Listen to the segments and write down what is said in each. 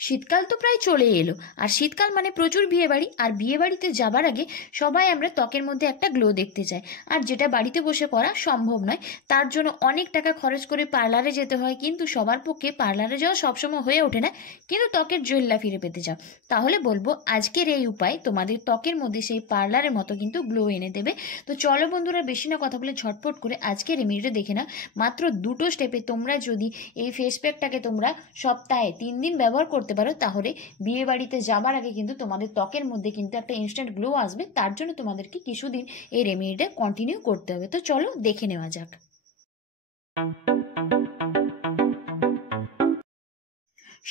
শীতকাল তো প্রায় চলে এলো, আর শীতকাল মানে প্রচুর বিয়ে বাড়ি। আর বিয়ে বাড়িতে যাবার আগে সবাই আমরা ত্বকের মধ্যে একটা গ্লো দেখতে চাই, আর যেটা বাড়িতে বসে করা সম্ভব নয়। তার জন্য অনেক টাকা খরচ করে পার্লারে যেতে হয়, কিন্তু সবার পক্ষে পার্লারে যাওয়া সবসময় হয়ে ওঠে না। কিন্তু ত্বকের জল্লা ফিরে পেতে চাও, তাহলে বলবো আজকের এই উপায় তোমাদের ত্বকের মধ্যে সেই পার্লারের মতো কিন্তু গ্লো এনে দেবে। তো চলো বন্ধুরা, বেশি না কথা বলে ঝটপট করে আজকের রেমেডিটা দেখে না। মাত্র দুটো স্টেপে তোমরা যদি এই ফেস প্যাকটাকে তোমরা সপ্তাহে 3 দিন ব্যবহার করতে পারো, তাহলে বিয়ে বাড়িতে যাবার আগে কিন্তু তোমাদের ত্বকের মধ্যে কিন্তু একটা ইনস্ট্যান্ট গ্লো আসবে। তার জন্য তোমাদেরকে কিছুদিন এই রেমেডিটা কন্টিনিউ করতে হবে। তো চলো দেখে নেওয়া যাক।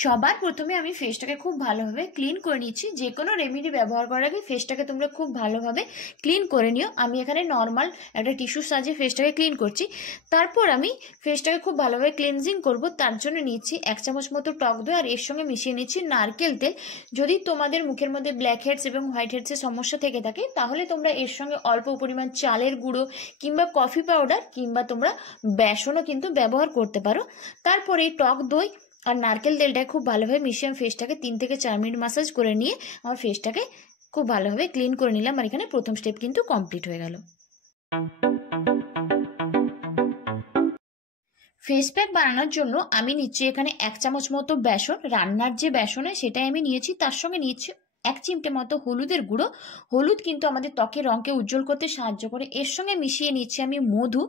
সবার প্রথমে আমি ফেসটাকে খুব ভালোভাবে ক্লিন করে নিচ্ছি। যে কোনো রেমেডি ব্যবহার করার আগে ফেসটাকে তোমরা খুব ভালোভাবে ক্লিন করে নিও। আমি এখানে নর্মাল একটা টিস্যু সাজিয়ে ফেসটাকে ক্লিন করছি। তারপর আমি ফেসটাকে খুব ভালোভাবে ক্লিনজিং করব। তার জন্য নিচ্ছি 1 চামচ মতো টক দই, আর এর সঙ্গে মিশিয়ে নিচ্ছি নারকেল তেল। যদি তোমাদের মুখের মধ্যে ব্ল্যাক হেডস এবং হোয়াইট হেডসের সমস্যা থেকে থাকে, তাহলে তোমরা এর সঙ্গে অল্প পরিমাণ চালের গুঁড়ো কিংবা কফি পাউডার কিংবা তোমরা বেসনও কিন্তু ব্যবহার করতে পারো। তারপরে এই টক দই আর নারকেল তেলটা খুব ভালোভাবে মিশিয়ে আমি ফেসটাকে 3 থেকে 4 মিনিট মাসাজ করে নিয়ে আমার ফেসটাকে খুব ভালোভাবে ক্লিন করে নিলাম। আর এখানে প্রথম স্টেপ কিন্তু কমপ্লিট হয়ে গেল। ফেস প্যাক বানানোর জন্য আমি নিচ্ছি এখানে 1 চামচ মতো বেসন। রান্নার যে বেসন হয় সেটাই আমি নিয়েছি। তার সঙ্গে নিয়েছি 1 চিমটে মতো হলুদের গুঁড়ো। হলুদ কিন্তু আমাদের ত্বকের রঙকে উজ্জ্বল করতে সাহায্য করে। এর সঙ্গে মিশিয়ে নিচ্ছি আমি মধু।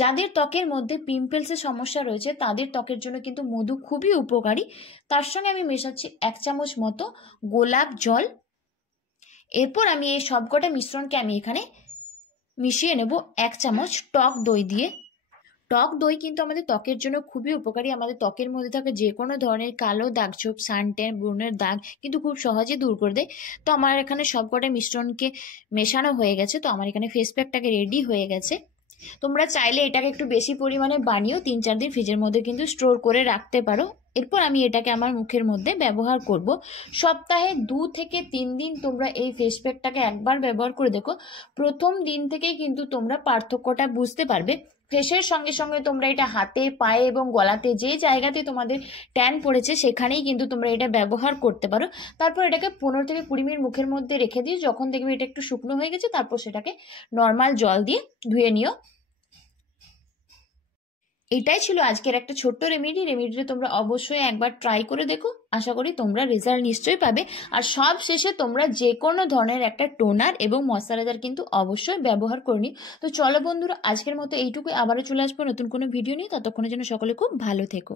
যাদের ত্বকের মধ্যে পিম্পলসের সমস্যা রয়েছে তাদের ত্বকের জন্য কিন্তু মধু খুবই উপকারী। তার সঙ্গে আমি মেশাচ্ছি 1 চামচ মতো গোলাপ জল। এরপর আমি এই সবকটা মিশ্রণকে আমি এখানে মিশিয়ে নেব 1 চামচ টক দই দিয়ে। টক দই কিন্তু আমাদের ত্বকের জন্য খুবই উপকারী। আমাদের ত্বকের মধ্যে থাকা যে কোনো ধরনের কালো দাগছোপ, সানট্যান, ব্রণের দাগ কিন্তু খুব সহজে দূর করে দেয়। তো আমার এখানে সবকটা মিশ্রণকে মেশানো হয়ে গেছে। তো আমার এখানে ফেস প্যাকটাকে রেডি হয়ে গেছে। তোমরা চাইলে এটাকে একটু বেশি পরিমাণে বানিয়েও 3-4 দিন ফ্রিজের মধ্যে কিন্তু স্টোর করে রাখতে পারো। এরপর আমি এটাকে আমার মুখের মধ্যে ব্যবহার করব। সপ্তাহে 2 থেকে 3 দিন তোমরা এই ফেস প্যাকটাকে একবার ব্যবহার করে দেখো। প্রথম দিন থেকেই কিন্তু তোমরা পার্থক্যটা বুঝতে পারবে। ফেসের সঙ্গে সঙ্গে তোমরা এটা হাতে, পায়ে এবং গলাতে যে জায়গাতে তোমাদের ট্যান পড়েছে সেখানেই কিন্তু তোমরা এটা ব্যবহার করতে পারো। তারপর এটাকে 15 থেকে 20 মিনিট মুখের মধ্যে রেখে দিও। যখন দেখবে এটা একটু শুকনো হয়ে গেছে, তারপর সেটাকে নর্মাল জল দিয়ে ধুয়ে নিও। এটাই ছিল আজকের একটা ছোট্ট রেমেডিটা তোমরা অবশ্যই একবার ট্রাই করে দেখো। আশা করি তোমরা রেজাল্ট নিশ্চয়ই পাবে। আর সব শেষে তোমরা যে কোনো ধরনের একটা টোনার এবং ময়শ্চারাইজার কিন্তু অবশ্যই ব্যবহার করে নিও। তো চলো বন্ধুরা, আজকের মতো এইটুকুই। আবারও চলে আসবো নতুন কোনো ভিডিও নিয়ে। ততক্ষণের জন্য সকলে খুব ভালো থেকো।